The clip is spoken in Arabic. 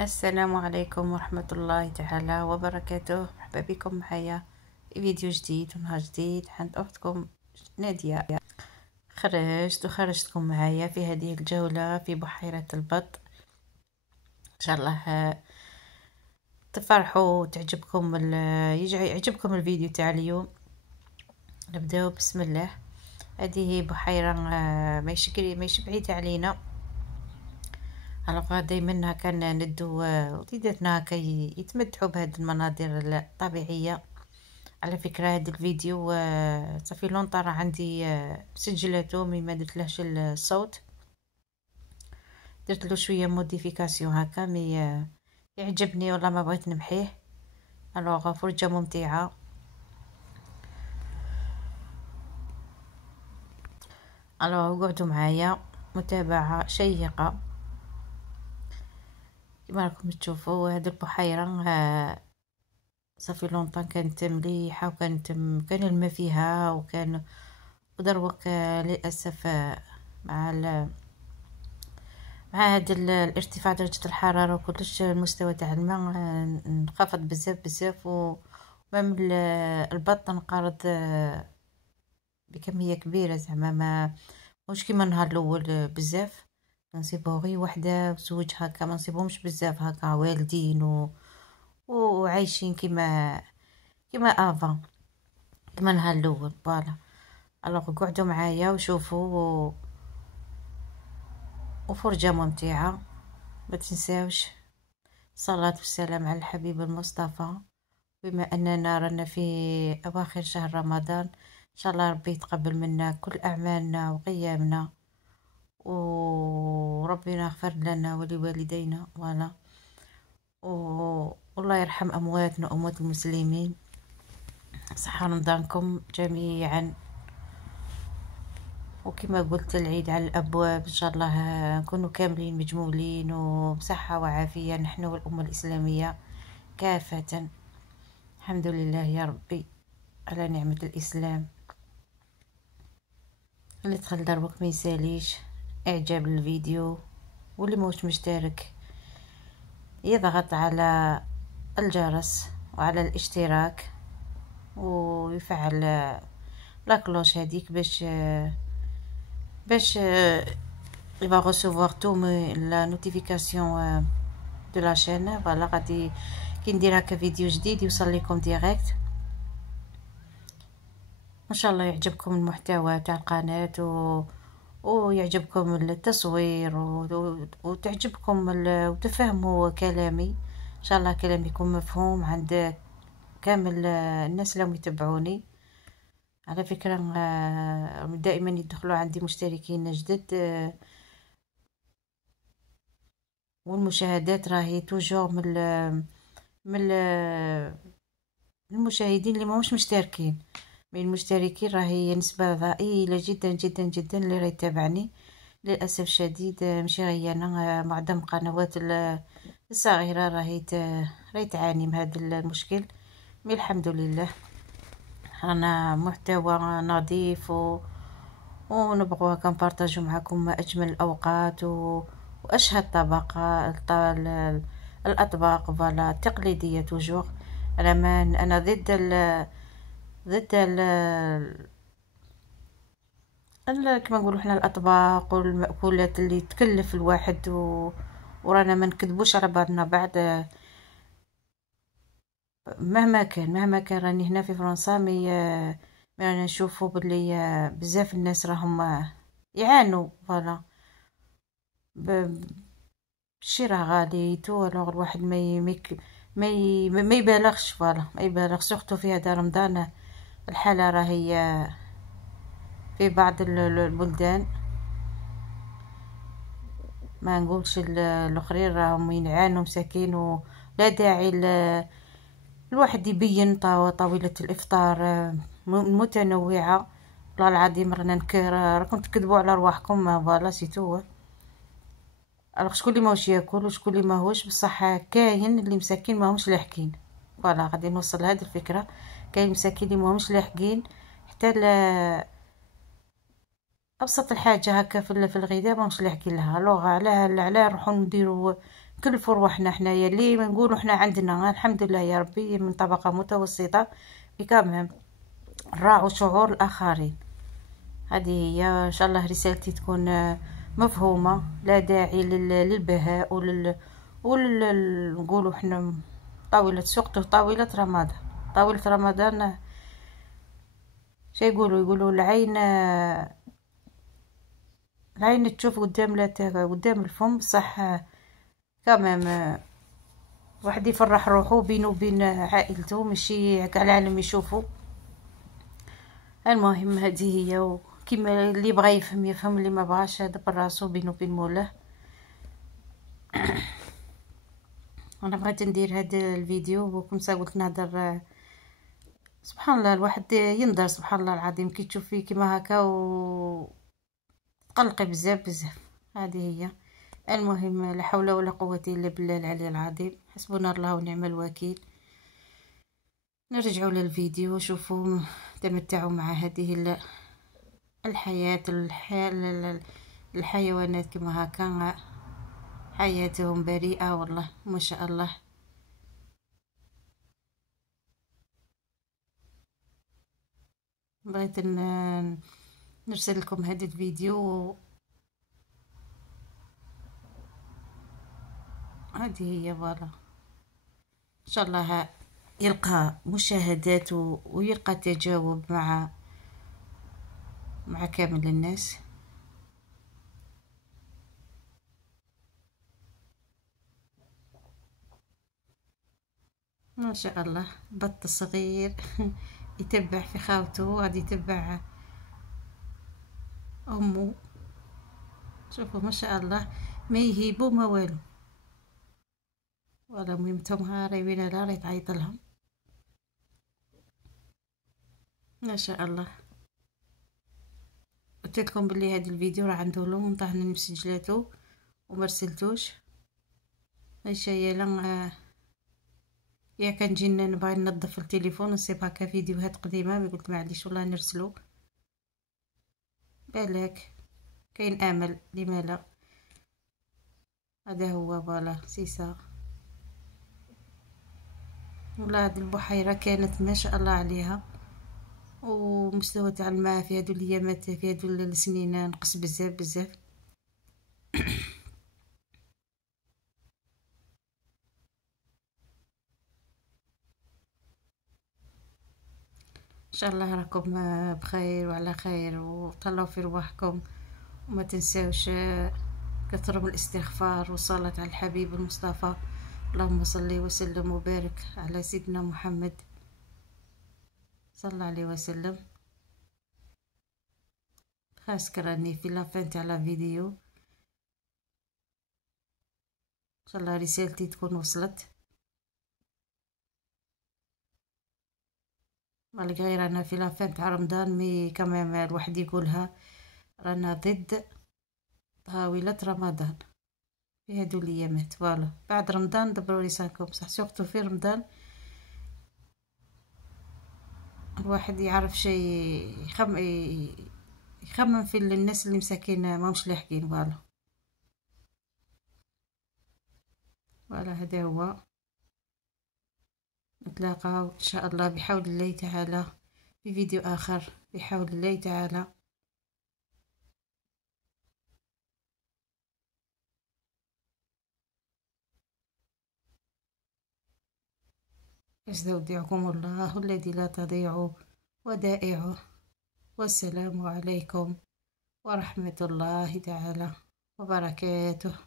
السلام عليكم ورحمة الله تعالى وبركاته. مرحبا بكم معايا في فيديو جديد ونهار جديد عند أختكم نادية. خرجتكم معايا في هذه الجولة في بحيرة البط. إن شاء الله تفرحوا وتعجبكم يعجبكم الفيديو تاع اليوم. نبداو بسم الله. هذه بحيرة ماشي بعيدة علينا. دايما هكا ندو وليداتنا هكا يتمتعوا بهذه المناظر الطبيعية. على فكرة هذا الفيديو صافي لونطا راه عندي سجلته مي ما درتلهش الصوت، درت له شوية موديفيكاسيون هكا مي يعجبني والله ما بغيت نمحيه. الوغ فرجة ممتعة. الوغ قعدوا معايا، متابعة شيقة. كما راكم تشوفوا هذه البحيرة صافي لونطا كانت مليحة كان الماء فيها ودروك للأسف مع مع هذا الارتفاع درجة الحرارة وكلش المستوى تاع الماء انخفض بزاف ومام البط انقرض بكمية كبيرة، زعما ما مش كيما النهار الاول بزاف. نصيبو غير وحده وزوج هكا، ما نصيبهمش بزاف هكا والدين وعايشين كيما افا، كيما النهار الاول. فوالا الوغ قعدوا معايا وشوفوا وفرجة ممتعة. ما تنساوش صلاة والسلام على الحبيب المصطفى. بما أننا رانا في أواخر شهر رمضان، إن شاء الله ربي يتقبل منا كل أعمالنا وقيامنا، وربنا يغفر لنا ولوالدينا. ولا والله يرحم أمواتنا وأموات المسلمين. صحة رمضانكم جميعا. وكما قلت العيد على الأبواب، إن شاء الله نكونوا كاملين مجمولين وبصحة وعافية نحن والأمة الإسلامية كافة. الحمد لله يا ربي على نعمة الإسلام. اللي دخل دروك ما يساليش إعجاب الفيديو، واللي موش مشترك يضغط على الجرس وعلى الاشتراك ويفعل لاكلوش هذيك باش il va recevoir tous la notification de la chaîne. فوالا غادي كي ندير هكا فيديو جديد يوصل لكم ديريكت. ان شاء الله يعجبكم المحتوى تاع القناة ويعجبكم التصوير وتعجبكم وتفهموا كلامي. ان شاء الله كلامي يكون مفهوم عند كامل الناس اللي يتبعوني. على فكرة دائما يدخلوا عندي مشتركين جدد، والمشاهدات راهي توجور من المشاهدين اللي ماهمش مشتركين. من المشتركين راهي نسبة ضئيلة جدا جدا جدا اللي راهي يتابعني. للأسف الشديد ماشي غير أنا، معظم القنوات الصغيرة راهي تعاني من هذا المشكل. مي الحمد لله رانا محتوى نظيف ونبغوا كنبارطاجو معكم أجمل الأوقات وأشهى الأطباق فوالا التقليدية توجور. أنا ضد كما نقولوا حنا الأطباق والمأكولات اللي تكلف الواحد ورانا ما نكذبوش على بعضنا بعد. مهما كان راني هنا في فرنسا مي رانا نشوفوا باللي بزاف الناس راهم يعانوا. فوالا الشي راه غالي تو الواحد ما يبالغش. فوالا ما يبالغ سورتو في هذا رمضان. الحالة راهي في بعض البلدان، ما نقولش الاخرين راهم ينعانوا مساكين ولا داعي الواحد يبين طاولة الافطار متنوعة. والله العظيم رانا راكم تكذبوا على رواحكم. فوالا سيتو شكون اللي ماهوش ياكل وشكون اللي ماهوش، بصح كاين اللي مساكين ماهمش لاحقين. فوالا غادي نوصل هذه الفكرة. كاين مساكين اللي ماهمش لاحقين حتى ابسط الحاجه هكا في الغذاء ماهمش لاحقين لها. لوغ علاه نروحو نديرو نكلفوا روحنا حنايا اللي ما نقولوا حنا عندنا الحمد لله يا ربي من طبقة متوسطة كمان نراعوا شعور الآخرين. هذه هي إن شاء الله رسالتي تكون مفهومة. لا داعي للبهاء نقولوا حنا طاولة سقط طاولة رمضان. طاولة رمضان شي يقولوا العين تشوف قدام لا قدام الفم صح. كمان واحد يفرح روحه بينه وبين عائلته ماشي هكا العالم يشوفه. المهم هذه هي، وكما اللي بغى يفهم اللي ما بغاش هذا براسو بينه وبين مولاه. انا بغيت ندير هذا الفيديو وكم قلت نهضر. سبحان الله الواحد ينظر سبحان الله العظيم كي تشوفي كيما هكا تقلقي بزاف. هذه هي. المهم لا حول ولا قوة الا بالله العلي العظيم. حسبنا الله ونعم الوكيل. نرجعوا للفيديو وشوفوا تمتعوا مع هذه الحياة الحيوانات كما هكا حياتهم بريئة والله ما شاء الله. بغيت نرسل لكم هذا الفيديو. هذه هي فوالا ان شاء الله يلقى مشاهدات ويلقى تجاوب مع كامل الناس. ما شاء الله بط صغير يتبع في خاوته غادي يتبع امه. شوفوا ما شاء الله ما يهيبوا ما والو. ولا ميمتهم هاري وين لا راه تعيط لهم. ما شاء الله. قلت لكم بلي هذا الفيديو راه عنده لون طاحنا مسجلاته ومرسلتوش. ايش هي لان يا كان جينا نبغي ننظف التليفون نصيب هكا فيديوهات قديمه قلت معليش والله نرسلو بالك كاين امل لما لا. هذا هو فوالا سيسا. والله هذه البحيره كانت ما شاء الله عليها، ومستوى تاع الماء في هذو الايامات في هذو السنين نقص بزاف. ان شاء الله راكم بخير وعلى خير وطلعوا في رواحكم. وما تنساوش كثروا من الاستغفار والصلاة على الحبيب المصطفى. اللهم صل وسلم وبارك على سيدنا محمد صلى الله عليه وسلم. خاص كراني في لافين تاع لا فيديو. ان شاء الله رسالتي تكون وصلت. غير انا في لافين تاع رمضان مي كما الواحد يقولها رانا ضد طاولة رمضان في هادو الايامات. فوالا بعد رمضان دبروا لسانكم بصح سورتو في رمضان الواحد يعرف شيء يخمم في الناس اللي مساكين ماهمش لاحقين. فوالا هذا هو. نتلاقاو ان شاء الله بحول الله تعالى في فيديو اخر بحول الله تعالى. استودعكم الله الذي لا تضيع ودائعه. والسلام عليكم ورحمة الله تعالى وبركاته.